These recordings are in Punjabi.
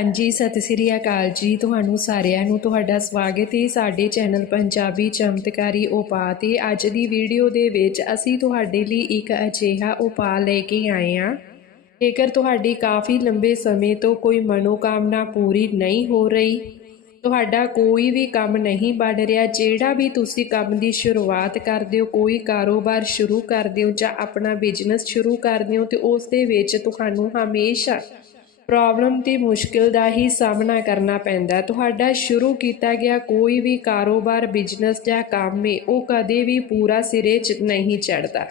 ਹਾਂਜੀ, ਸਤਿ ਸ੍ਰੀ ਅਕਾਲ ਜੀ ਤੁਹਾਨੂੰ ਸਾਰਿਆਂ ਨੂੰ, ਤੁਹਾਡਾ ਸਵਾਗਤ ਹੈ ਸਾਡੇ ਚੈਨਲ ਪੰਜਾਬੀ ਚਮਤਕਾਰੀ ਉਪਾਅ ਤੇ ਅੱਜ ਦੀ ਵੀਡੀਓ ਦੇ ਵਿੱਚ ਅਸੀਂ ਤੁਹਾਡੇ ਲਈ ਇੱਕ ਅਜਿਹਾ ਉਪਾਅ ਲੈ ਕੇ ਆਏ ਹਾਂ। ਜੇਕਰ ਤੁਹਾਡੀ ਕਾਫੀ ਲੰਬੇ ਸਮੇਂ ਤੋਂ ਕੋਈ ਮਨੋਕਾਮਨਾ ਪੂਰੀ ਨਹੀਂ ਹੋ ਰਹੀ, ਤੁਹਾਡਾ ਕੋਈ ਵੀ ਕੰਮ ਨਹੀਂ ਬਣ ਰਿਹਾ, ਜਿਹੜਾ ਵੀ ਤੁਸੀਂ ਕੰਮ ਦੀ ਸ਼ੁਰੂਆਤ ਕਰਦੇ ਹੋ ਕੋਈ ਕਾਰੋਬਾਰ ਸ਼ੁਰੂ ਕਰਦੇ ਹੋ ਜਾਂ ਆਪਣਾ ਬਿਜ਼ਨਸ ਸ਼ੁਰੂ ਕਰਦੇ ਹੋ ਤੇ ਉਸ ਦੇ ਵਿੱਚ ਤੁਹਾਨੂੰ ਹਮੇਸ਼ਾ ਪ੍ਰੋਬਲਮ ਤੇ ਮੁਸ਼ਕਿਲ ਦਾ ਹੀ ਸਾਹਮਣਾ ਕਰਨਾ ਪੈਂਦਾ। ਤੁਹਾਡਾ ਸ਼ੁਰੂ ਕੀਤਾ ਗਿਆ ਕੋਈ ਵੀ ਕਾਰੋਬਾਰ, ਬਿਜ਼ਨਸ ਜਾਂ ਕੰਮ ਹੈ ਉਹ ਕਦੇ ਵੀ ਪੂਰਾ ਸਿਰੇ 'ਚ ਨਹੀਂ ਚੜਦਾ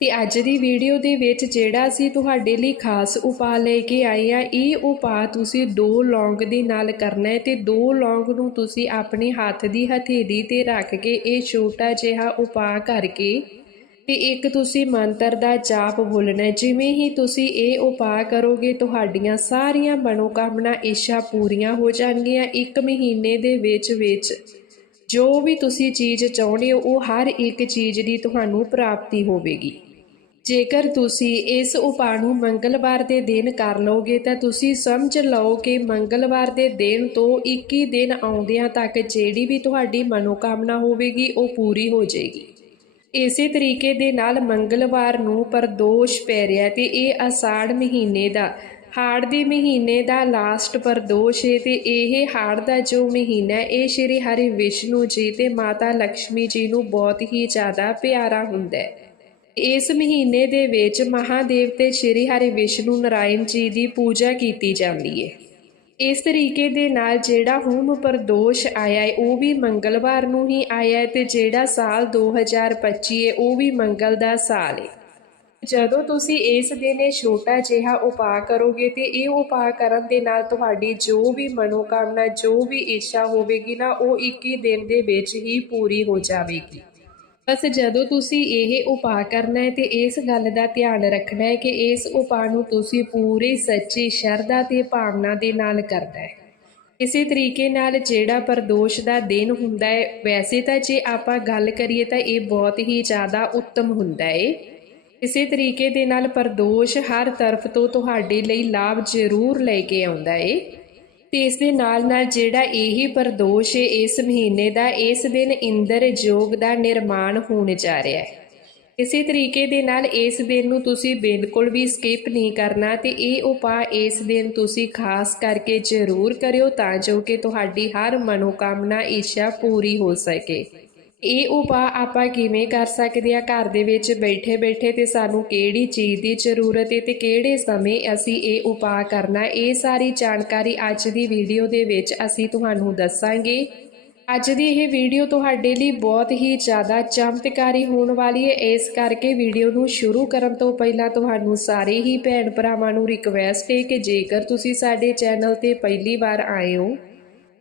ਤੇ ਅੱਜ ਦੀ ਵੀਡੀਓ ਦੇ ਵਿੱਚ ਜਿਹੜਾ ਅਸੀਂ ਤੁਹਾਡੇ ਲਈ ਖਾਸ ਉਪਾਅ ਲੈ ਕੇ ਆਏ ਆ, ਇਹ ਉਪਾਅ ਤੁਸੀਂ ਦੋ ਲੌਂਗ ਦੇ ਨਾਲ ਕਰਨਾ ਹੈ ਤੇ ਦੋ ਲੌਂਗ ਨੂੰ ਤੁਸੀਂ ਆਪਣੇ ਹੱਥ ਦੀ ਹਥੇਲੀ ਤੇ ਰੱਖ ਕੇ ਇਹ ਛੋਟਾ ਜਿਹਾ ਉਪਾਅ ਕਰਕੇ ਤੇ ਇੱਕ ਤੁਸੀਂ ਮੰਤਰ ਦਾ ਜਾਪ ਬੋਲਣਾ ਜਿਵੇਂ ਹੀ ਤੁਸੀਂ ਇਹ ਉਪਾਅ ਕਰੋਗੇ, ਤੁਹਾਡੀਆਂ ਸਾਰੀਆਂ ਮਨੋਕਾਮਨਾ ਇੱਛਾ ਪੂਰੀਆਂ ਹੋ ਜਾਣਗੀਆਂ। ਇੱਕ ਮਹੀਨੇ ਦੇ ਵਿੱਚ ਵਿੱਚ ਜੋ ਵੀ ਤੁਸੀਂ ਚੀਜ਼ ਚਾਹੁੰਦੇ ਹੋ, ਉਹ ਹਰ ਇੱਕ ਚੀਜ਼ ਦੀ ਤੁਹਾਨੂੰ ਪ੍ਰਾਪਤੀ ਹੋਵੇਗੀ। ਜੇਕਰ ਤੁਸੀਂ ਇਸ ਉਪਾਅ ਨੂੰ ਮੰਗਲਵਾਰ ਦੇ ਦਿਨ ਕਰ ਲਓਗੇ, ਤਾਂ ਤੁਸੀਂ ਸਮਝ ਲਓ ਕਿ ਮੰਗਲਵਾਰ ਦੇ ਦਿਨ ਤੋਂ 21 ਦਿਨ ਆਉਂਦਿਆਂ ਤੱਕ ਜਿਹੜੀ ਵੀ ਤੁਹਾਡੀ ਮਨੋਕਾਮਨਾ ਹੋਵੇਗੀ, ਉਹ ਪੂਰੀ ਹੋ ਜਾਏਗੀ। ਇਸੇ ਤਰੀਕੇ ਦੇ ਨਾਲ ਮੰਗਲਵਾਰ ਨੂੰ ਪ੍ਰਦੋਸ਼ ਪੈ ਰਿਹਾ ਤੇ ਇਹ ਆਸ਼ਾੜ ਮਹੀਨੇ ਦਾ, ਹਾੜ ਦੇ ਮਹੀਨੇ ਦਾ ਲਾਸਟ ਪ੍ਰਦੋਸ਼ ਹੈ ਤੇ ਇਹ ਹਾੜ ਦਾ ਜੋ ਮਹੀਨਾ ਇਹ ਸ਼੍ਰੀ ਹਰਿ ਵਿਸ਼ਨੂੰ ਜੀ ਤੇ ਮਾਤਾ ਲక్ష్ਮੀ ਜੀ ਨੂੰ ਬਹੁਤ ਹੀ ਜ਼ਿਆਦਾ ਪਿਆਰਾ ਹੁੰਦਾ ਹੈ ਇਸ ਮਹੀਨੇ ਦੇ ਵਿੱਚ ਮਹਾਦੇਵ ਤੇ ਸ਼੍ਰੀ ਹਰਿ ਵਿਸ਼ਨੂੰ ਨਾਰਾਇਣ ਜੀ ਦੀ ਪੂਜਾ ਕੀਤੀ ਜਾਂਦੀ ਹੈ ਇਸ ਤਰੀਕੇ ਦੇ ਨਾਲ ਜਿਹੜਾ ਹੋਮ ਪ੍ਰਦੋਸ਼ ਆਇਆ ਹੈ, ਉਹ ਵੀ ਮੰਗਲਵਾਰ ਨੂੰ ਹੀ ਆਇਆ ਹੈ ਤੇ ਜਿਹੜਾ ਸਾਲ 2025 ਹੈ, ਉਹ ਵੀ ਮੰਗਲ ਦਾ ਸਾਲ ਹੈ। ਜਦੋਂ ਤੁਸੀਂ ਇਸ ਦਿਨ ਇਹ ਛੋਟਾ ਜਿਹਾ ਉਪਾਅ ਕਰੋਗੇ ਤੇ ਇਹ ਉਪਾਅ ਕਰਨ ਦੇ ਨਾਲ ਤੁਹਾਡੀ ਜੋ ਵੀ ਮਨੋਕਾਮਨਾ, ਜੋ ਵੀ ਇੱਛਾ ਹੋਵੇਗੀ ਨਾ, ਉਹ 21 ਦਿਨ ਦੇ ਵਿੱਚ ਹੀ ਪੂਰੀ ਹੋ ਜਾਵੇਗੀ। ਬਸ ਜਦੋਂ ਤੁਸੀਂ ਇਹ ਉਪਾਅ ਕਰਨਾ ਹੈ ਤੇ ਇਸ ਗੱਲ ਦਾ ਧਿਆਨ ਰੱਖਣਾ ਹੈ ਕਿ ਇਸ ਉਪਾਅ ਨੂੰ ਤੁਸੀਂ ਪੂਰੀ ਸੱਚੀ ਸ਼ਰਧਾ ਤੇ ਭਾਵਨਾ ਦੇ ਨਾਲ ਕਰਨਾ ਹੈ। ਇਸੇ ਤਰੀਕੇ ਨਾਲ ਜਿਹੜਾ ਪ੍ਰਦੋਸ਼ ਦਾ ਦਿਨ ਹੁੰਦਾ ਹੈ, ਵੈਸੇ ਤਾਂ ਜੇ ਆਪਾਂ ਗੱਲ ਕਰੀਏ ਤਾਂ ਇਹ ਬਹੁਤ ਹੀ ਜ਼ਿਆਦਾ ਉੱਤਮ ਹੁੰਦਾ ਹੈ। ਇਸੇ ਤਰੀਕੇ ਦੇ ਨਾਲ ਪ੍ਰਦੋਸ਼ ਹਰ ਤਰਫ ਤੋਂ ਤੁਹਾਡੇ ਲਈ ਲਾਭ ਜ਼ਰੂਰ ਲੈ ਕੇ ਆਉਂਦਾ ਹੈ। ਤੇ ਇਸ ਦੇ ਨਾਲ ਨਾਲ ਜਿਹੜਾ ਇਹੀ ਪ੍ਰਦੋਸ਼ ਇਸ ਮਹੀਨੇ ਦਾ, ਇਸ ਦਿਨ ਇੰਦਰ ਯੋਗ ਦਾ ਨਿਰਮਾਣ ਹੋਣ ਜਾ ਰਿਹਾ ਹੈ। ਇਸੇ ਤਰੀਕੇ ਦੇ ਨਾਲ ਇਸ ਦਿਨ ਨੂੰ ਤੁਸੀਂ ਬਿਲਕੁਲ ਵੀ ਸਕਿਪ ਨਹੀਂ ਕਰਨਾ ਤੇ ਇਹ ਉਪਾਅ ਇਸ ਦਿਨ ਤੁਸੀਂ ਖਾਸ ਕਰਕੇ ਜ਼ਰੂਰ ਕਰਿਓ ਤਾਂ ਜੋ ਕਿ ਤੁਹਾਡੀ ਹਰ ਮਨੋਕਾਮਨਾ ਇੱਛਾ ਪੂਰੀ ਹੋ ਸਕੇ। ਇਹ ਉਪਾਅ ਆਪਾਂ ਕਿਵੇਂ ਕਰ ਸਕਦੇ ਆ? ਘਰ ਦੇ ਵਿੱਚ ਬੈਠੇ ਬੈਠੇ ਤੇ ਸਾਨੂੰ ਕਿਹੜੀ ਚੀਜ਼ ਦੀ ਜ਼ਰੂਰਤ ਹੈ ਤੇ ਕਿਹੜੇ ਸਮੇਂ ਅਸੀਂ ਇਹ ਉਪਾਅ ਕਰਨਾ? ਇਹ ਸਾਰੀ ਜਾਣਕਾਰੀ ਅੱਜ ਦੀ ਵੀਡੀਓ ਦੇ ਵਿੱਚ ਅਸੀਂ ਤੁਹਾਨੂੰ ਦੱਸਾਂਗੇ। ਅੱਜ ਦੀ ਇਹ ਵੀਡੀਓ ਤੁਹਾਡੇ ਲਈ ਬਹੁਤ ਹੀ ਜ਼ਿਆਦਾ ਚਮਤਕਾਰੀ ਹੋਣ ਵਾਲੀ ਹੈ ਇਸ ਕਰਕੇ ਵੀਡੀਓ ਨੂੰ ਸ਼ੁਰੂ ਕਰਨ ਤੋਂ ਪਹਿਲਾਂ ਤੁਹਾਨੂੰ ਸਾਰੇ ਹੀ ਭੈਣ ਭਰਾਵਾਂ ਨੂੰ ਰਿਕਵੈਸਟ ਹੈ ਕਿ ਜੇਕਰ ਤੁਸੀਂ ਸਾਡੇ ਚੈਨਲ ਤੇ ਪਹਿਲੀ ਵਾਰ ਆਏ ਹੋ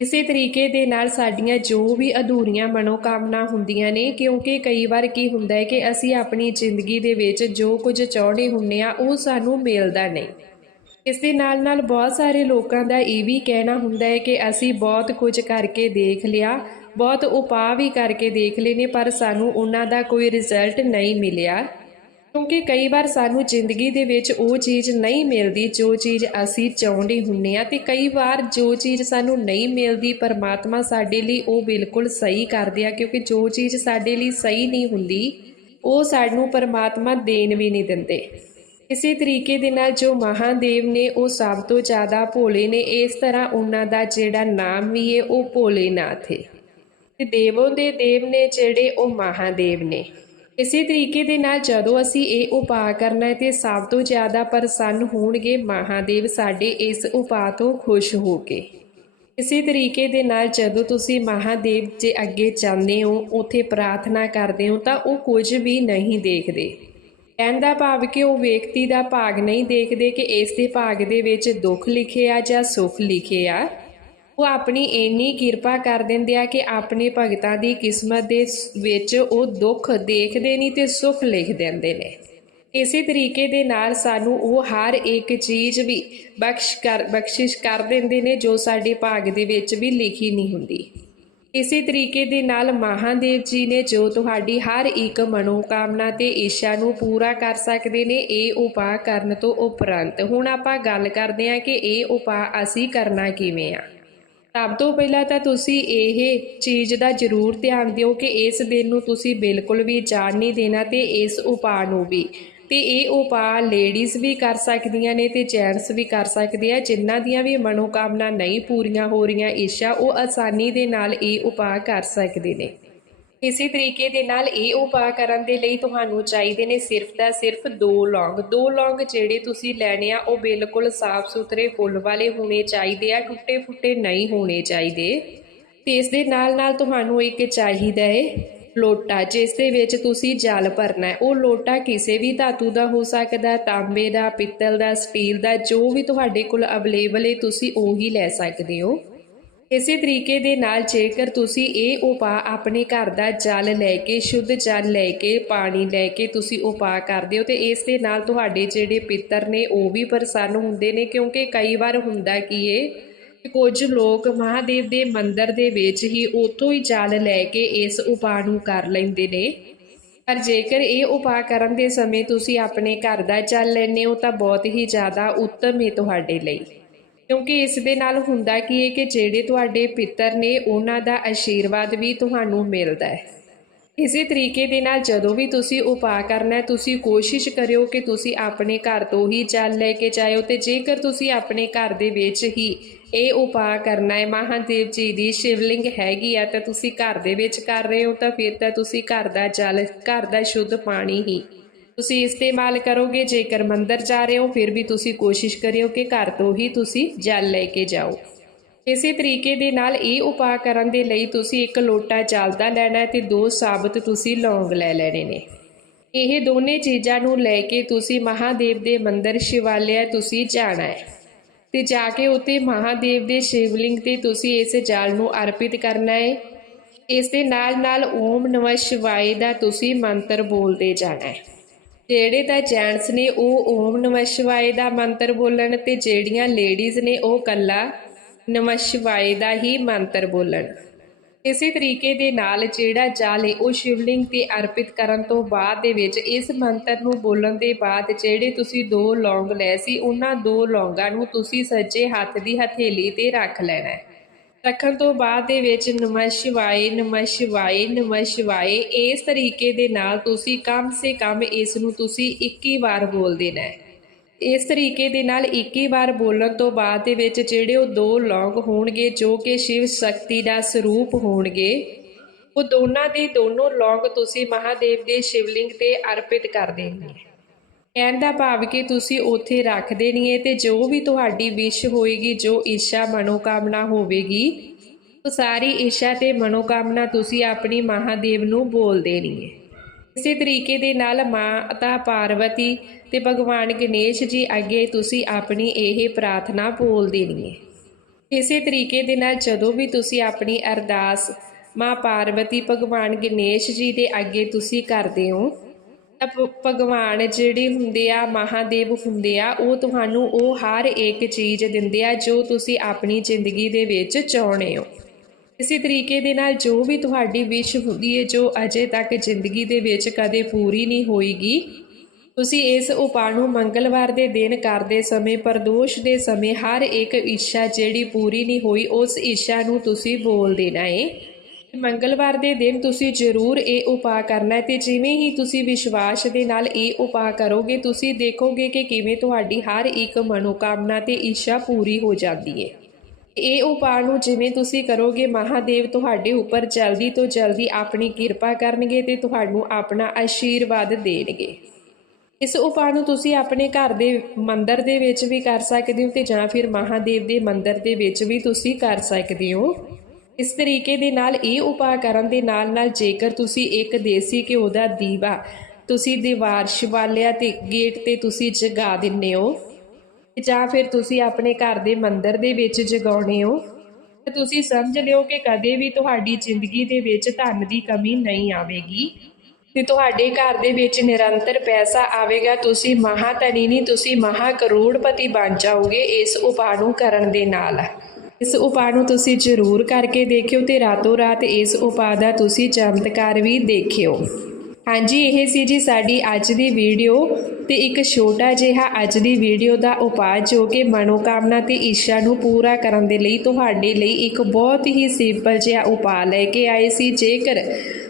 ਇਸੇ ਤਰੀਕੇ ਦੇ ਨਾਲ ਸਾਡੀਆਂ ਜੋ ਵੀ ਅਧੂਰੀਆਂ ਮਨੋਕਾਮਨਾ ਹੁੰਦੀਆਂ ਨੇ, ਕਿਉਂਕਿ ਕਈ ਵਾਰ ਕੀ ਹੁੰਦਾ ਹੈ ਕਿ ਅਸੀਂ ਆਪਣੀ ਜ਼ਿੰਦਗੀ ਦੇ ਵਿੱਚ ਜੋ ਕੁਝ ਚਾਹੁੰਦੇ ਹੁੰਨੇ ਆ ਉਹ ਸਾਨੂੰ ਮਿਲਦਾ ਨਹੀਂ। ਇਸ ਦੇ ਨਾਲ ਨਾਲ ਬਹੁਤ ਸਾਰੇ ਲੋਕਾਂ ਦਾ ਇਹ ਵੀ ਕਹਿਣਾ ਹੁੰਦਾ ਹੈ ਕਿ ਅਸੀਂ ਬਹੁਤ ਕੁਝ ਕਰਕੇ ਦੇਖ ਲਿਆ, ਬਹੁਤ ਉਪਾਅ ਵੀ ਕਰਕੇ ਦੇਖ ਲਏ ਨੇ, ਪਰ ਸਾਨੂੰ ਉਹਨਾਂ ਦਾ ਕੋਈ ਰਿਜ਼ਲਟ ਨਹੀਂ ਮਿਲਿਆ। ਕਿਉਂਕਿ ਕਈ ਵਾਰ ਸਾਨੂੰ ਜ਼ਿੰਦਗੀ ਦੇ ਵਿੱਚ ਉਹ ਚੀਜ਼ ਨਹੀਂ ਮਿਲਦੀ, ਜੋ ਚੀਜ਼ ਅਸੀਂ ਚਾਹੁੰਦੇ ਹੁੰਨੇ ਆ ਤੇ ਕਈ ਵਾਰ ਜੋ ਚੀਜ਼ ਸਾਨੂੰ ਨਹੀਂ ਮਿਲਦੀ, ਪਰਮਾਤਮਾ ਸਾਡੇ ਲਈ ਉਹ ਬਿਲਕੁਲ ਸਹੀ ਕਰਦੇ ਆ, ਕਿਉਂਕਿ ਜੋ ਚੀਜ਼ ਸਾਡੇ ਲਈ ਸਹੀ ਨਹੀਂ ਹੁੰਦੀ, ਉਹ ਸਾਨੂੰ ਪਰਮਾਤਮਾ ਦੇਣ ਵੀ ਨਹੀਂ ਦਿੰਦੇ। ਇਸੇ ਤਰੀਕੇ ਦੇ ਨਾਲ ਜੋ ਮਹਾਦੇਵ ਨੇ ਉਹ ਸਭ ਤੋਂ ਜ਼ਿਆਦਾ ਭੋਲੇ ਨੇ, ਇਸ ਤਰ੍ਹਾਂ ਉਹਨਾਂ ਦਾ ਜਿਹੜਾ ਨਾਮ ਵੀ ਹੈ ਉਹ ਭੋਲੇਨਾਥ ਹੈ ਤੇ ਦੇਵੋਂ ਦੇ ਦੇਵ ਨੇ ਜਿਹੜੇ ਉਹ ਮਹਾਦੇਵ ਨੇ। ਇਸੇ ਤਰੀਕੇ ਦੇ ਨਾਲ ਜਦੋਂ ਅਸੀਂ ਇਹ ਉਪਾਅ ਕਰਨਾ ਹੈ ਤੇ ਸਭ ਤੋਂ ਜ਼ਿਆਦਾ ਪ੍ਰਸੰਨ ਹੋਣਗੇ ਮਹਾਦੇਵ ਸਾਡੇ ਇਸ ਉਪਾਅ ਤੋਂ ਖੁਸ਼ ਹੋ ਕੇ। ਇਸੇ ਤਰੀਕੇ ਦੇ ਨਾਲ ਜਦੋਂ ਤੁਸੀਂ ਮਹਾਦੇਵ ਦੇ ਅੱਗੇ ਜਾਂਦੇ ਹੋ, ਉਥੇ ਪ੍ਰਾਰਥਨਾ ਕਰਦੇ ਹੋ, ਤਾਂ ਉਹ ਕੁਝ ਵੀ ਨਹੀਂ ਦੇਖਦੇ। ਕਹਿਣ ਦਾ ਭਾਵ ਕਿ ਉਹ ਵਿਅਕਤੀ ਦਾ ਭਾਗ ਨਹੀਂ ਦੇਖਦੇ ਕਿ ਇਸ ਦੇ ਭਾਗ ਦੇ ਵਿੱਚ ਦੁੱਖ ਲਿਖਿਆ ਜਾਂ ਸੁੱਖ ਲਿਖਿਆ। ਉਹ ਆਪਣੀ ਇੰਨੀ ਕਿਰਪਾ ਕਰ ਦਿੰਦੇ ਆ ਕਿ ਆਪਣੇ ਭਗਤਾਂ ਦੀ ਕਿਸਮਤ ਦੇ ਵਿੱਚ ਉਹ ਦੁੱਖ ਦੇਖਦੇ ਨਹੀਂ ਤੇ ਸੁੱਖ ਲਿਖ ਦਿੰਦੇ ਨੇ। ਇਸੇ ਤਰੀਕੇ ਦੇ ਨਾਲ ਸਾਨੂੰ ਉਹ ਹਰ ਇੱਕ ਚੀਜ਼ ਵੀ ਬਖਸ਼ ਕਰ, ਬਖਸ਼ਿਸ਼ ਕਰ ਦਿੰਦੇ ਨੇ ਜੋ ਸਾਡੇ ਭਾਗ ਦੇ ਵਿੱਚ ਵੀ ਲਿਖੀ ਨਹੀਂ ਹੁੰਦੀ। ਇਸੇ ਤਰੀਕੇ ਦੇ ਨਾਲ ਮਹਾਦੇਵ ਜੀ ਨੇ ਜੋ ਤੁਹਾਡੀ ਹਰ ਇੱਕ ਮਨੋਕਾਮਨਾ ਤੇ ਇੱਛਾ ਨੂੰ ਪੂਰਾ ਕਰ ਸਕਦੇ ਨੇ, ਇਹ ਉਪਾਅ ਕਰਨ ਤੋਂ ਉਪਰੰਤ। ਹੁਣ ਆਪਾਂ ਗੱਲ ਕਰਦੇ ਹਾਂ ਕਿ ਇਹ ਉਪਾਅ ਅਸੀਂ ਕਰਨਾ ਕਿਵੇਂ ਆ। ਸਭ ਤੋਂ ਪਹਿਲਾਂ ਤਾਂ ਤੁਸੀਂ ਇਹ ਚੀਜ਼ ਦਾ ਜ਼ਰੂਰ ਧਿਆਨ ਦਿਓ ਕਿ ਇਸ ਦਿਨ ਨੂੰ ਤੁਸੀਂ ਬਿਲਕੁਲ ਵੀ ਜਾਣ ਨਹੀਂ ਦੇਣਾ ਤੇ ਇਸ ਉਪਾਅ ਨੂੰ ਵੀ। ਤੇ ਇਹ ਉਪਾਅ ਲੇਡੀਜ਼ ਵੀ ਕਰ ਸਕਦੀਆਂ ਨੇ ਤੇ ਜੈਂਟਸ ਵੀ ਕਰ ਸਕਦੇ ਆ, ਜਿਨ੍ਹਾਂ ਦੀਆਂ ਵੀ ਮਨੋਕਾਮਨਾ ਨਹੀਂ ਪੂਰੀਆਂ ਹੋ ਰਹੀਆਂ ਇੱਛਾ ਉਹ ਆਸਾਨੀ ਦੇ ਨਾਲ ਇਹ ਉਪਾਅ ਕਰ ਸਕਦੇ ਨੇ। ਇਸੇ ਤਰੀਕੇ ਦੇ ਨਾਲ ਇਹ ਉਪਾਅ ਕਰਨ ਦੇ ਲਈ ਤੁਹਾਨੂੰ ਚਾਹੀਦੇ ਨੇ ਸਿਰਫ ਤਾਂ ਸਿਰਫ ਦੋ ਲੌਂਗ। ਦੋ ਲੌਂਗ ਜਿਹੜੇ ਤੁਸੀਂ ਲੈਣੇ ਆ, ਉਹ ਬਿਲਕੁਲ ਸਾਫ਼ ਸੁਥਰੇ ਫੁੱਲ ਵਾਲੇ ਹੋਣੇ ਚਾਹੀਦੇ ਆ ਟੁੱਟੇ ਫੁੱਟੇ ਨਹੀਂ ਹੋਣੇ ਚਾਹੀਦੇ। ਤੇ ਇਸ ਦੇ ਨਾਲ ਨਾਲ ਤੁਹਾਨੂੰ ਇੱਕ ਚਾਹੀਦਾ ਹੈ ਲੋਟਾ, ਜਿਸ ਦੇ ਵਿੱਚ ਤੁਸੀਂ ਜਲ ਭਰਨਾ ਹੈ ਉਹ ਲੋਟਾ ਕਿਸੇ ਵੀ ਧਾਤੂ ਦਾ ਹੋ ਸਕਦਾ, ਤਾਂਬੇ ਦਾ, ਪਿੱਤਲ ਦਾ, ਸਟੀਲ ਦਾ, ਜੋ ਵੀ ਤੁਹਾਡੇ ਕੋਲ ਅਵੇਲੇਬਲ ਹੈ ਤੁਸੀਂ ਉਹੀ ਲੈ ਸਕਦੇ ਹੋ। ਇਸੇ ਤਰੀਕੇ ਦੇ ਨਾਲ ਜੇਕਰ ਤੁਸੀਂ ਇਹ ਉਪਾਅ ਆਪਣੇ ਘਰ ਦਾ ਜਲ ਲੈ ਕੇ, ਸ਼ੁੱਧ ਜਲ ਲੈ ਕੇ, ਪਾਣੀ ਲੈ ਕੇ ਤੁਸੀਂ ਉਪਾਅ ਕਰਦੇ ਹੋ ਤੇ ਇਸ ਦੇ ਨਾਲ ਤੁਹਾਡੇ ਜਿਹੜੇ ਪਿੱਤਰ ਨੇ ਉਹ ਵੀ ਪ੍ਰਸੰਨ ਹੁੰਦੇ ਨੇ ਕਿਉਂਕਿ ਕਈ ਵਾਰ ਹੁੰਦਾ ਕੀ ਏ ਕੁਝ ਲੋਕ ਮਹਾਦੇਵ ਦੇ ਮੰਦਿਰ ਦੇ ਵਿੱਚ ਹੀ ਉੱਥੋਂ ਹੀ ਜਲ ਲੈ ਕੇ ਇਸ ਉਪਾਅ ਨੂੰ ਕਰ ਲੈਂਦੇ ਨੇ। ਪਰ ਜੇਕਰ ਇਹ ਉਪਾਅ ਕਰਨ ਦੇ ਸਮੇਂ ਤੁਸੀਂ ਆਪਣੇ ਘਰ ਦਾ ਜਲ ਲੈਂਦੇ ਹੋ ਤਾਂ ਬਹੁਤ ਹੀ ਜ਼ਿਆਦਾ ਉੱਤਮ ਹੈ ਤੁਹਾਡੇ ਲਈ। ਕਿਉਂਕਿ ਇਸ ਦੇ ਨਾਲ ਹੁੰਦਾ ਕੀ ਹੈ ਕਿ ਜਿਹੜੇ ਤੁਹਾਡੇ ਪਿੱਤਰ ਨੇ ਉਹਨਾਂ ਦਾ ਆਸ਼ੀਰਵਾਦ ਵੀ ਤੁਹਾਨੂੰ ਮਿਲਦਾ ਹੈ। ਇਸੇ ਤਰੀਕੇ ਦੇ ਨਾਲ ਜਦੋਂ ਵੀ ਤੁਸੀਂ ਉਪਾਅ ਕਰਨਾ ਹੈ, ਤੁਸੀਂ ਕੋਸ਼ਿਸ਼ ਕਰਿਓ ਕਿ ਤੁਸੀਂ ਆਪਣੇ ਘਰ ਤੋਂ ਹੀ ਜਲ ਲੈ ਕੇ ਜਾਇਓ ਤੇ ਜੇਕਰ ਤੁਸੀਂ ਆਪਣੇ ਘਰ ਦੇ ਵਿੱਚ ਹੀ ਇਹ ਉਪਾਅ ਕਰਨਾ ਹੈ ਮਹਾਦੇਵ ਜੀ ਦੀ ਸ਼ਿਵਲਿੰਗ ਹੈਗੀ ਆ ਤਾਂ ਤੁਸੀਂ ਘਰ ਦੇ ਵਿੱਚ ਕਰ ਰਹੇ ਹੋ ਤਾਂ ਫਿਰ ਤਾਂ ਤੁਸੀਂ ਘਰ ਦਾ ਜਲ, ਘਰ ਦਾ ਸ਼ੁੱਧ ਪਾਣੀ ਹੀ ਤੁਸੀਂ ਇਸਤੇਮਾਲ ਕਰੋਗੇ, ਜੇਕਰ ਮੰਦਰ ਜਾ ਰਹੇ ਹੋ, ਫਿਰ ਵੀ ਤੁਸੀਂ ਕੋਸ਼ਿਸ਼ ਕਰਿਓ ਕਿ ਘਰ ਤੋਂ ਹੀ ਤੁਸੀਂ ਜਲ ਲੈ ਕੇ ਜਾਓ। ਇਸੇ ਤਰੀਕੇ ਦੇ ਨਾਲ ਇਹ ਉਪਾਅ ਕਰਨ ਦੇ ਲਈ ਤੁਸੀਂ ਇੱਕ ਲੋਟਾ ਜਲ ਦਾ ਲੈਣਾ ਹੈ ਤੇ ਦੋ ਸਾਬਤ ਤੁਸੀਂ ਲੌਂਗ ਲੈ ਲੈਣੇ ਨੇ। ਇਹ ਦੋਨੇ ਚੀਜ਼ਾਂ ਨੂੰ ਲੈ ਕੇ ਤੁਸੀਂ ਮਹਾਦੇਵ ਦੇ ਮੰਦਰ ਸ਼ਿਵਾਲਿਆ ਤੁਸੀਂ ਜਾਣਾ ਹੈ। ਤੇ ਜਾ ਕੇ ਉੱਤੇ ਮਹਾਦੇਵ ਦੇ ਸ਼ਿਵਲਿੰਗ ਤੇ ਤੁਸੀਂ ਇਸ ਜਲ ਨੂੰ ਅਰਪਿਤ ਕਰਨਾ ਹੈ। ਇਸ ਦੇ ਨਾਲ ਨਾਲ ਓਮ ਨਮः ਸ਼ਿਵਾਏ ਦਾ ਤੁਸੀਂ ਮੰਤਰ ਬੋਲਦੇ ਜਾਣਾ ਹੈ। ਜਿਹੜੇ ਤਾਂ ਜੈਂਟਸ ਨੇ ਉਹ ਓਮ ਨਮः ਸ਼ਿਵਾਏ ਦਾ ਮੰਤਰ ਬੋਲਣ ਤੇ ਜਿਹੜੀਆਂ ਲੇਡੀਜ਼ ਨੇ ਉਹ ਕੱਲਾ ਨਮः ਸ਼ਿਵਾਏ ਦਾ ਹੀ ਮੰਤਰ ਬੋਲਣ। ਇਸੇ ਤਰੀਕੇ ਦੇ ਨਾਲ ਜਿਹੜਾ ਜਲ ਹੈ, ਉਹ ਸ਼ਿਵਲਿੰਗ ਤੇ ਅਰਪਿਤ ਕਰਨ ਤੋਂ ਬਾਅਦ ਦੇ ਵਿੱਚ ਇਸ ਮੰਤਰ ਨੂੰ ਬੋਲਣ ਦੇ ਬਾਅਦ ਜਿਹੜੇ ਤੁਸੀਂ ਦੋ ਲੌਂਗ ਲਏ ਸੀ, ਉਹਨਾਂ ਦੋ ਲੌਂਗਾਂ ਨੂੰ ਤੁਸੀਂ ਸੱਜੇ ਹੱਥ ਦੀ ਹਥੇਲੀ ਤੇ ਰੱਖ ਲੈਣਾ ਹੈ। ਰੱਖਣ ਤੋਂ ਬਾਅਦ ਦੇ ਵਿੱਚ ਨਮः ਸ਼ਿਵਾਏ ਨਮः ਸ਼ਿਵਾਏ ਨਮः ਸ਼ਿਵਾਏ, ਇਸ ਤਰੀਕੇ ਦੇ ਨਾਲ ਤੁਸੀਂ ਕਮ ਸੇ ਕਮ ਇਸ ਨੂੰ ਤੁਸੀਂ 21 ਵਾਰ ਬੋਲ ਦੇਣਾ ਹੈ। ਇਸ ਤਰੀਕੇ ਦੇ ਨਾਲ 21 ਵਾਰ ਬੋਲਣ ਤੋਂ ਬਾਅਦ ਦੇ ਵਿੱਚ ਜਿਹੜੇ ਉਹ ਦੋ ਲੌਂਗ ਹੋਣਗੇ, ਜੋ ਕਿ ਸ਼ਿਵ ਸ਼ਕਤੀ ਦਾ ਸਰੂਪ ਹੋਣਗੇ, ਉਹ ਦੋਨਾਂ ਦੇ ਦੋਨੋਂ ਲੌਂਗ ਤੁਸੀਂ ਮਹਾਦੇਵ ਦੇ ਸ਼ਿਵਲਿੰਗ ਤੇ ਅਰਪਿਤ ਕਰ ਦੇਣੀ ਕਹਿਣ ਦਾ ਭਾਵ ਕਿ ਤੁਸੀਂ ਉੱਥੇ ਰੱਖ ਦੇਣੀ ਹੈ ਤੇ ਜੋ ਵੀ ਤੁਹਾਡੀ ਵਿਸ਼ ਹੋਏਗੀ, ਜੋ ਇੱਛਾ ਮਨੋਕਾਮਨਾ ਹੋਵੇਗੀ, ਉਹ ਸਾਰੀ ਇੱਛਾ ਤੇ ਮਨੋਕਾਮਨਾ ਤੁਸੀਂ ਆਪਣੀ ਮਹਾਦੇਵ ਨੂੰ ਬੋਲ ਦੇਣੀ ਹੈ ਇਸੇ ਤਰੀਕੇ ਦੇ ਨਾਲ ਮਾਤਾ ਪਾਰਵਤੀ ਤੇ ਭਗਵਾਨ ਗਣੇਸ਼ ਜੀ ਅੱਗੇ ਤੁਸੀਂ ਆਪਣੀ ਇਹ ਪ੍ਰਾਰਥਨਾ ਬੋਲ ਦੇਣੀ ਹੈ ਇਸੇ ਤਰੀਕੇ ਦੇ ਨਾਲ ਜਦੋਂ ਵੀ ਤੁਸੀਂ ਆਪਣੀ ਅਰਦਾਸ ਮਾਂ ਪਾਰਵਤੀ, ਭਗਵਾਨ ਗਣੇਸ਼ ਜੀ ਦੇ ਅੱਗੇ ਤੁਸੀਂ ਕਰਦੇ ਹੋ ਭਗਵਾਨ ਜਿਹੜੇ ਹੁੰਦੇ ਆ, ਮਹਾਦੇਵ ਹੁੰਦੇ ਆ, ਉਹ ਤੁਹਾਨੂੰ ਉਹ ਹਰ ਇੱਕ ਚੀਜ਼ ਦਿੰਦੇ ਆ ਜੋ ਤੁਸੀਂ ਆਪਣੀ ਜ਼ਿੰਦਗੀ ਦੇ ਵਿੱਚ ਚਾਹੁੰਦੇ ਹੋ। ਇਸੇ ਤਰੀਕੇ ਦੇ ਨਾਲ ਜੋ ਵੀ ਤੁਹਾਡੀ ਵਿਸ਼ ਹੁੰਦੀ ਹੈ, ਜੋ ਅਜੇ ਤੱਕ ਜ਼ਿੰਦਗੀ ਦੇ ਵਿੱਚ ਕਦੇ ਪੂਰੀ ਨਹੀਂ ਹੋਏਗੀ, ਤੁਸੀਂ ਇਸ ਉਪਾਅ ਨੂੰ ਮੰਗਲਵਾਰ ਦੇ ਦਿਨ ਕਰਦੇ ਸਮੇਂ, ਪ੍ਰਦੋਸ਼ ਦੇ ਸਮੇਂ ਹਰ ਇੱਕ ਇੱਛਾ ਜਿਹੜੀ ਪੂਰੀ ਨਹੀਂ ਹੋਈ, ਉਸ ਇੱਛਾ ਨੂੰ ਤੁਸੀਂ ਬੋਲ ਦੇਣਾ ਹੈ ਮੰਗਲਵਾਰ ਦੇ ਦਿਨ ਤੁਸੀਂ ਜ਼ਰੂਰ ਇਹ ਉਪਾਅ ਕਰਨਾ ਹੈ ਤੇ ਜਿਵੇਂ ਹੀ ਤੁਸੀਂ ਵਿਸ਼ਵਾਸ ਦੇ ਨਾਲ ਇਹ ਉਪਾਅ ਕਰੋਗੇ, ਤੁਸੀਂ ਦੇਖੋਗੇ ਕਿ ਕਿਵੇਂ ਤੁਹਾਡੀ ਹਰ ਇੱਕ ਮਨੋਕਾਮਨਾ ਤੇ ਇੱਛਾ ਪੂਰੀ ਹੋ ਜਾਂਦੀ ਹੈ। ਇਹ ਉਪਾਅ ਨੂੰ ਜਿਵੇਂ ਤੁਸੀਂ ਕਰੋਗੇ, ਮਹਾਦੇਵ ਤੁਹਾਡੇ ਉੱਪਰ ਜਲਦੀ ਤੋਂ ਜਲਦੀ ਆਪਣੀ ਕਿਰਪਾ ਕਰਨਗੇ ਤੇ ਤੁਹਾਨੂੰ ਆਪਣਾ ਆਸ਼ੀਰਵਾਦ ਦੇਣਗੇ। ਇਸ ਉਪਾਅ ਨੂੰ ਤੁਸੀਂ ਆਪਣੇ ਘਰ ਦੇ ਮੰਦਰ ਦੇ ਵਿੱਚ ਵੀ ਕਰ ਸਕਦੇ ਹੋ ਤੇ ਜਾਂ ਫਿਰ ਮਹਾਦੇਵ ਦੇ ਮੰਦਰ ਦੇ ਵਿੱਚ ਵੀ ਤੁਸੀਂ ਕਰ ਸਕਦੇ ਹੋ। ਇਸ ਤਰੀਕੇ ਦੇ ਨਾਲ, ਇਹ ਉਪਾਅ ਕਰਨ ਦੇ ਨਾਲ ਨਾਲ ਜੇਕਰ ਤੁਸੀਂ ਇੱਕ ਦੇਸੀ ਘਿਓ ਦਾ ਦੀਵਾ ਤੁਸੀਂ ਦੀਵਾਰ ਸ਼ਿਵਾਲਿਆ ਤੇ ਗੇਟ ਤੇ ਤੁਸੀਂ ਜਗਾ ਦਿੰਨੇ ਹੋ ਜਾਂ ਫਿਰ ਤੁਸੀਂ ਆਪਣੇ ਘਰ ਦੇ ਮੰਦਰ ਦੇ ਵਿੱਚ ਜਗਾਉਣੇ ਹੋ, ਤੇ ਤੁਸੀਂ ਸਮਝ ਲਿਓ ਕਿ ਕਦੇ ਵੀ ਤੁਹਾਡੀ ਜ਼ਿੰਦਗੀ ਦੇ ਵਿੱਚ ਧਨ ਦੀ ਕਮੀ ਨਹੀਂ ਆਵੇਗੀ ਤੇ ਤੁਹਾਡੇ ਘਰ ਦੇ ਵਿੱਚ ਨਿਰੰਤਰ ਪੈਸਾ ਆਵੇਗਾ, ਤੁਸੀਂ ਮਹਾਧਨੀ ਨਹੀਂ, ਤੁਸੀਂ ਮਹਾ ਕਰੋੜਪਤੀ ਬਣ ਜਾਓਗੇ ਇਸ ਉਪਾਅ ਨੂੰ ਕਰਨ ਦੇ ਨਾਲ। ਇਸ ਉਪਾਅ ਨੂੰ ਤੁਸੀਂ ਜ਼ਰੂਰ ਕਰਕੇ ਦੇਖਿਓ ਤੇ ਰਾਤੋਂ ਰਾਤ ਇਸ ਉਪਾਅ ਦਾ ਤੁਸੀਂ ਚਮਤਕਾਰ ਵੀ ਦੇਖਿਓ। ਹਾਂਜੀ, ਇਹ ਸੀ ਜੀ ਸਾਡੀ ਅੱਜ ਦੀ ਵੀਡੀਓ ਤੇ ਇੱਕ ਛੋਟਾ ਜਿਹਾ ਅੱਜ ਦੀ ਵੀਡੀਓ ਦਾ ਉਪਾਅ ਜੋ ਕਿ ਮਨੋਕਾਮਨਾ ਤੇ ਇੱਛਾ ਨੂੰ ਪੂਰਾ ਕਰਨ ਦੇ ਲਈ ਤੁਹਾਡੇ ਲਈ ਇੱਕ ਬਹੁਤ ਹੀ ਸਿੰਪਲ ਜਿਹਾ ਉਪਾਅ ਲੈ ਕੇ ਆਏ ਸੀ। ਜੇਕਰ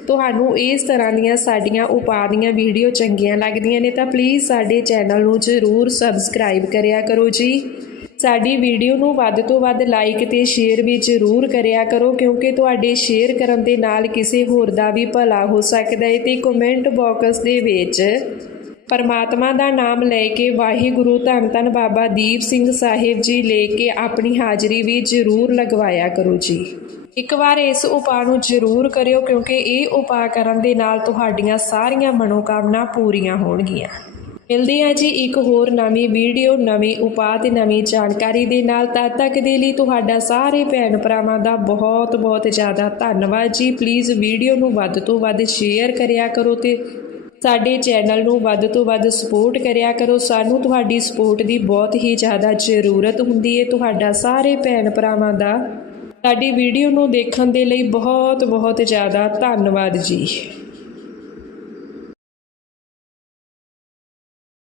ਤੁਹਾਨੂੰ ਇਸ ਤਰ੍ਹਾਂ ਦੀਆਂ ਸਾਡੀਆਂ ਉਪਾਅ ਦੀਆਂ ਵੀਡੀਓ ਚੰਗੀਆਂ ਲੱਗਦੀਆਂ ਨੇ ਤਾਂ ਪਲੀਜ਼ ਸਾਡੇ ਚੈਨਲ ਨੂੰ ਜ਼ਰੂਰ ਸਬਸਕ੍ਰਾਈਬ ਕਰਿਆ ਕਰੋ ਜੀ। ਸਾਡੀ ਵੀਡੀਓ ਨੂੰ ਵੱਧ ਤੋਂ ਵੱਧ ਲਾਈਕ ਤੇ ਸ਼ੇਅਰ ਵੀ ਜ਼ਰੂਰ ਕਰਿਆ ਕਰੋ, ਕਿਉਂਕਿ ਤੁਹਾਡੇ ਸ਼ੇਅਰ ਕਰਨ ਦੇ ਨਾਲ ਕਿਸੇ ਹੋਰ ਦਾ ਵੀ ਭਲਾ ਹੋ ਸਕਦਾ ਹੈ ਤੇ ਕਮੈਂਟ ਬਾਕਸ ਦੇ ਵਿੱਚ ਪਰਮਾਤਮਾ ਦਾ ਨਾਮ ਲੈ ਕੇ ਵਾਹਿਗੁਰੂ ਧੰਨ ਧੰਨ ਬਾਬਾ ਦੀਪ ਸਿੰਘ ਸਾਹਿਬ ਜੀ ਲੈ ਕੇ ਆਪਣੀ ਹਾਜ਼ਰੀ ਵੀ ਜ਼ਰੂਰ ਲਗਵਾਇਆ ਕਰੋ ਜੀ। ਇੱਕ ਵਾਰ ਇਸ ਉਪਾਅ ਨੂੰ ਜ਼ਰੂਰ ਕਰਿਓ, ਕਿਉਂਕਿ ਇਹ ਉਪਾਅ ਕਰਨ ਦੇ ਨਾਲ ਤੁਹਾਡੀਆਂ ਸਾਰੀਆਂ ਮਨੋਕਾਮਨਾ ਪੂਰੀਆਂ ਹੋਣਗੀਆਂ। ਮਿਲਦੇ ਹਾਂ ਜੀ ਇੱਕ ਹੋਰ ਨਵੀਂ ਵੀਡੀਓ, ਨਵੇਂ ਉਪਾਅ ਤੇ ਨਵੀਂ ਜਾਣਕਾਰੀ ਦੇ ਨਾਲ। ਤਦ ਤੱਕ ਦੇ ਲਈ ਤੁਹਾਡਾ ਸਾਰੇ ਭੈਣ ਭਰਾਵਾਂ ਦਾ ਬਹੁਤ ਬਹੁਤ ਜ਼ਿਆਦਾ ਧੰਨਵਾਦ ਜੀ। ਪਲੀਜ਼ ਵੀਡੀਓ ਨੂੰ ਵੱਧ ਤੋਂ ਵੱਧ ਸ਼ੇਅਰ ਕਰਿਆ ਕਰੋ ਤੇ ਸਾਡੇ ਚੈਨਲ ਨੂੰ ਵੱਧ ਤੋਂ ਵੱਧ ਸਪੋਰਟ ਕਰਿਆ ਕਰੋ। ਸਾਨੂੰ ਤੁਹਾਡੀ ਸਪੋਰਟ ਦੀ ਬਹੁਤ ਹੀ ਜ਼ਿਆਦਾ ਜ਼ਰੂਰਤ ਹੁੰਦੀ ਹੈ ਤੁਹਾਡਾ ਸਾਰੇ ਭੈਣ ਭਰਾਵਾਂ ਦਾ ਸਾਡੀ ਵੀਡੀਓ ਨੂੰ ਦੇਖਣ ਦੇ ਲਈ ਬਹੁਤ ਬਹੁਤ ਜ਼ਿਆਦਾ ਧੰਨਵਾਦ ਜੀ।